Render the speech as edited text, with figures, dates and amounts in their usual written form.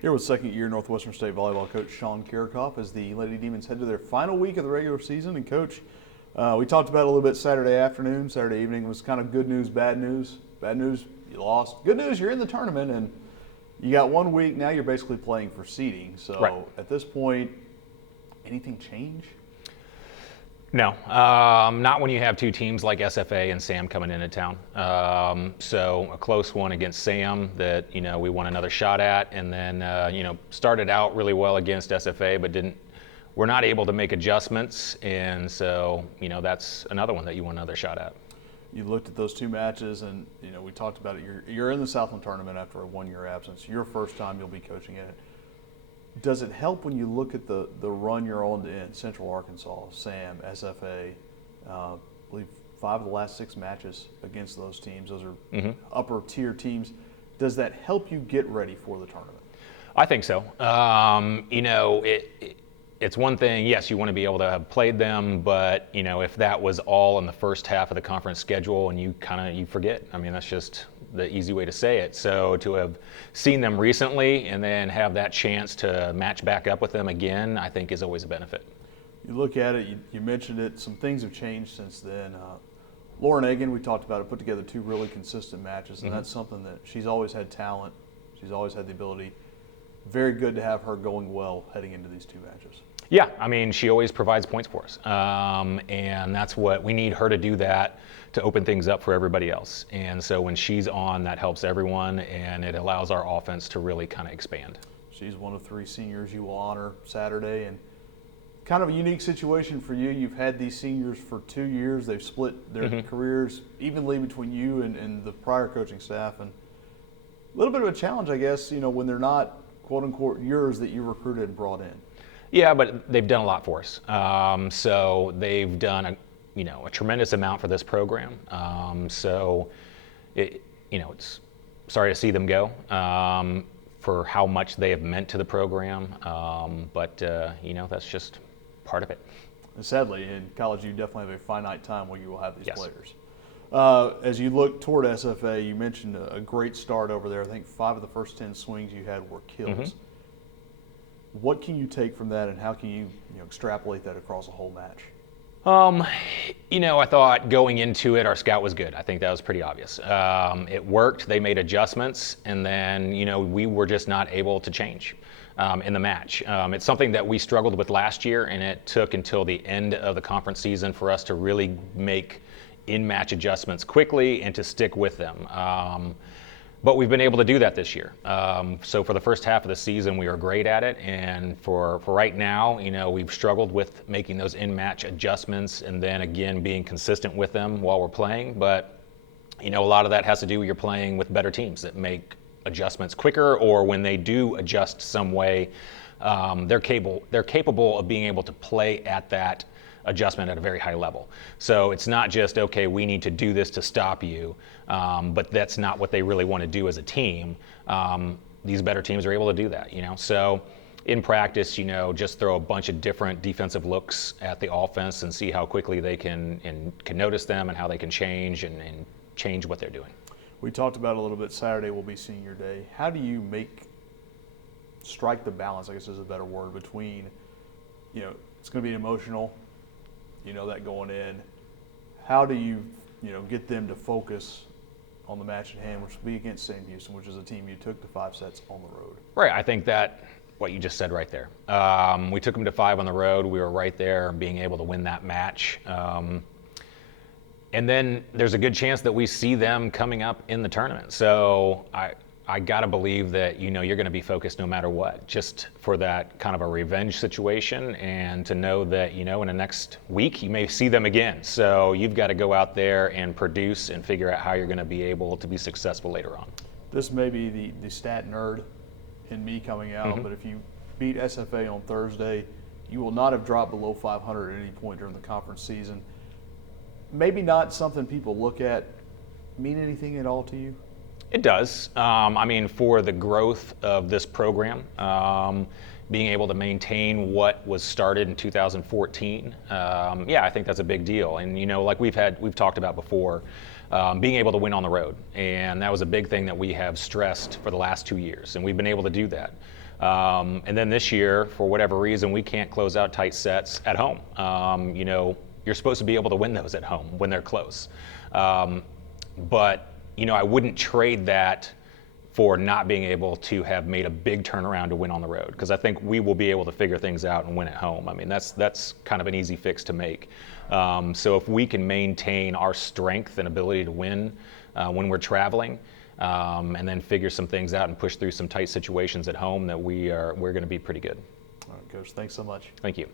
Here with second-year Northwestern State volleyball coach Sean Kiracofe as the Lady Demons head to their final week of the regular season. And Coach, we talked about it a little bit Saturday afternoon. Saturday evening was kind of good news, bad news. Bad news, you lost. Good news, you're in the tournament, and you got 1 week. Now you're basically playing for seeding. So right. At this point, anything change? No, not when you have two teams like SFA and Sam coming into town. So a close one against Sam that we want another shot at, and then started out really well against SFA, but we're not able to make adjustments, and so that's another one that you want another shot at. You looked at those two matches, and we talked about it. You're in the Southland tournament after a 1-year absence. Your first time you'll be coaching in it. Does it help when you look at the run you're on in Central Arkansas, Sam, SFA, I believe 5 of the last 6 matches against those teams? Those are upper tier teams. Does that help you get ready for the tournament? I think so. It's one thing, yes, you want to be able to have played them, but if that was all in the first half of the conference schedule and you forget. I mean, that's just the easy way to say it. So to have seen them recently and then have that chance to match back up with them again, I think is always a benefit. You look at it, you mentioned it, some things have changed since then. Lauren Egan, we talked about it, put together 2 really consistent matches, and that's something that she's always had talent. She's always had the ability. Very good to have her going well heading into these 2 matches. Yeah, I mean, she always provides points for us, and that's what we need her to do, that to open things up for everybody else. And so when she's on, that helps everyone, and it allows our offense to really kind of expand. She's one of 3 seniors you will honor Saturday, and kind of a unique situation for you. You've had these seniors for 2 years. They've split their careers evenly between you and the prior coaching staff, and a little bit of a challenge, I guess, when they're not quote-unquote yours that you recruited and brought in. Yeah, but they've done a lot for us. So they've done a tremendous amount for this program. It's sorry to see them go for how much they have meant to the program. But that's just part of it. And sadly, in college, you definitely have a finite time where you will have these yes. players. As you look toward SFA, you mentioned a great start over there. I think 5 of the first 10 swings you had were kills. What can you take from that, and how can you, extrapolate that across a whole match? I thought going into it, our scout was good. I think that was pretty obvious. It worked. They made adjustments, and then, we were just not able to change in the match. It's something that we struggled with last year, and it took until the end of the conference season for us to really make in-match adjustments quickly and to stick with them. But we've been able to do that this year. So for the first half of the season, we were great at it. And for right now, we've struggled with making those in-match adjustments and then again being consistent with them while we're playing. But, a lot of that has to do with you're playing with better teams that make adjustments quicker, or when they do adjust some way, they're capable of being able to play at that adjustment at a very high level. So it's not just, okay, we need to do this to stop you, but that's not what they really want to do as a team. These better teams are able to do that, So in practice, just throw a bunch of different defensive looks at the offense and see how quickly they can notice them and how they can change and change what they're doing. We talked about it a little bit. Saturday will be senior day. How do you strike the balance, I guess is a better word, between, it's going to be emotional, that going in. How do you, get them to focus on the match at hand, which will be against Sam Houston, which is a team you took to 5 sets on the road? Right. I think that what you just said right there. We took them to 5 on the road. We were right there being able to win that match. And then there's a good chance that we see them coming up in the tournament. So I got to believe that, you're going to be focused no matter what, just for that kind of a revenge situation, and to know that, in the next week you may see them again. So you've got to go out there and produce and figure out how you're going to be able to be successful later on. This may be the stat nerd in me coming out, but if you beat SFA on Thursday, you will not have dropped below 500 at any point during the conference season. Maybe not something people look at. Mean anything at all to you? It does. For the growth of this program, being able to maintain what was started in 2014, I think that's a big deal. And like we've talked about before, being able to win on the road, and that was a big thing that we have stressed for the last 2 years, and we've been able to do that. And then this year, for whatever reason, we can't close out tight sets at home. You know, you're supposed to be able to win those at home when they're close. But, you know, I wouldn't trade that for not being able to have made a big turnaround to win on the road, because I think we will be able to figure things out and win at home. I mean, that's kind of an easy fix to make. So if we can maintain our strength and ability to win when we're traveling, and then figure some things out and push through some tight situations at home, that we're going to be pretty good. All right, Coach, thanks so much. Thank you.